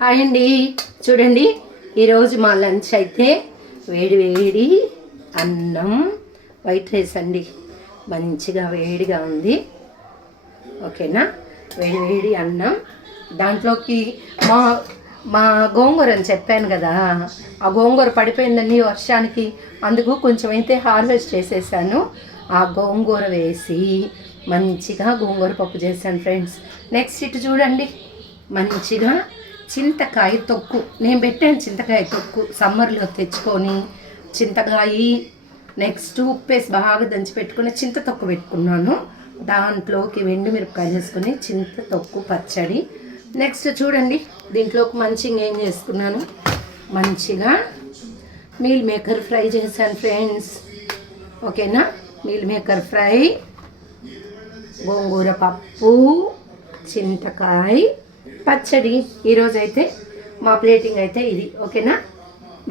Hi అండి. చూడండి ఈరోజు మా లంచ్ అయితే వేడి వేడి అన్నం వైట్ రైస్ అండి. మంచిగా వేడిగా ఉంది. ఓకేనా? వేడి వేడి అన్నం. దాంట్లోకి మా మా గోంగూర అని చెప్పాను కదా ఆ గోంగూర పడిపోయిందండి వర్షానికి అందుకు కొంచెం అయితే హార్వెస్ట్ చేసేసాను. ఆ గోంగూర వేసి మంచిగా గోంగూర పప్పు చేశాను ఫ్రెండ్స్. నెక్స్ట్ ఇటు చూడండి మంచిగా చింతకాయ తొక్కు. నేను పెట్టాను చింతకాయ తొక్కు సమ్మర్లో తెచ్చుకొని చింతకాయ నెక్స్ట్ ఉప్పేసి బాగా దంచి పెట్టుకుని చింత తొక్కు పెట్టుకున్నాను. దాంట్లోకి వెండి మిరపకాయలు వేసుకొని చింత తొక్కు పచ్చడి. నెక్స్ట్ చూడండి దీంట్లోకి మంచిగా ఏం చేసుకున్నాను? మంచిగా మీల్ మేకర్ ఫ్రై చేశాను ఫ్రెండ్స్. ఓకేనా? మీల్ మేకర్ ఫ్రై గోంగూర పప్పు చింతకాయ పచ్చడి ఈరోజైతే మా ప్లేటింగ్ అయితే ఇది ఓకేనా?